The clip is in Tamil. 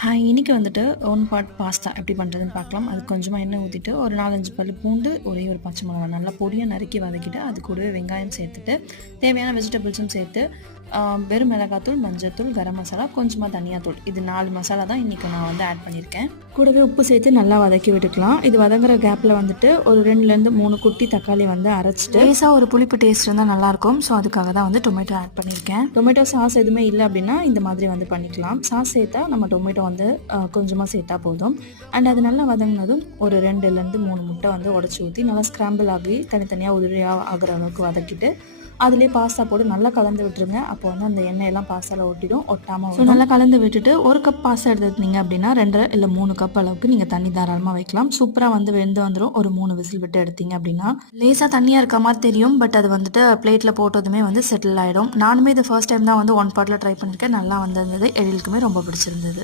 ஹாய்! இன்னைக்கு வந்துட்டு ஒன் பாட் பாஸ்தா எப்படி பண்ணுறதுன்னு பார்க்கலாம். அதுக்கு கொஞ்சமா எண்ணெய் ஊத்திட்டு, ஒரு 4, 5 பல்லு பூண்டு, ஒரே ஒரு பச்சை மிளகாய் நல்லா பொடியா நறுக்கி வதக்கிட்டு, அது கூடவே வெங்காயம் சேர்த்துட்டு, தேவையான வெஜிடபிள்ஸும் சேர்த்து, வெறும் மிளகாத்தூள், மஞ்சள்தூள், கரம் மசாலா, கொஞ்சமா தனியாத்தூள். இது 4 மசாலா தான் இன்னைக்கு நான் வந்து ஆட் பண்ணியிருக்கேன். கூடவே உப்பு சேர்த்து நல்லா வதக்கி விட்டுக்கலாம். இது வதங்குற கேப்பில் வந்துட்டு ஒரு 2லேருந்து 3 குட்டி தக்காளி வந்து அரைச்சிட்டு, லேசாக ஒரு புளிப்பு டேஸ்ட் இருந்தால் நல்லாயிருக்கும். ஸோ அதுக்காக தான் வந்து டொமேட்டோ ஆட் பண்ணியிருக்கேன். டொமேட்டோ சாஸ் எதுவுமே இல்லை அப்படின்னா இந்த மாதிரி வந்து பண்ணிக்கலாம். சாஸ் சேர்த்தா நம்ம டொமேட்டோ வந்து கொஞ்சமாக சேர்த்தா போதும். அண்ட் அது நல்லா வதங்கினதும் ஒரு 2லேருந்து 3 முட்டை வந்து உடச்சி ஊற்றி நல்லா ஸ்க்ராம்பிள் ஆகி தனித்தனியாக உதிரியாக ஆகிற அளவுக்கு வதக்கிட்டு, அதிலே பாஸ்தா போட்டு நல்லா கலந்து விட்டுருங்க. அப்போ வந்து அந்த எண்ணெயெல்லாம் பாஸ்தாவில் ஒட்டிடும், ஒட்டாமல் வரும். நல்லா கலந்து விட்டுட்டு ஒரு கப் பாஸ்தா எடுத்துக்கிட்டீங்க அப்படின்னா 2 இல்லை 3 கப் அளவுக்கு நீங்கள் தண்ணி தாராளமாக வைக்கலாம். சூப்பராக வந்து வெந்து வந்துடும். ஒரு 3 விசில் விட்டு எடுத்தீங்க அப்படின்னா லேசாக தண்ணியாக இருக்க மாதிரி தெரியும். பட் அது வந்துட்டு பிளேட்டில் போட்டதுமே வந்து செட்டில் ஆகிடும். நானுமே இது ஃபர்ஸ்ட் டைம் தான் வந்து ஒன் பாட்டில் ட்ரை பண்ணியிருக்கேன். நல்லா வந்திருந்தது. எழிலுக்குமே ரொம்ப பிடிச்சிருந்தது.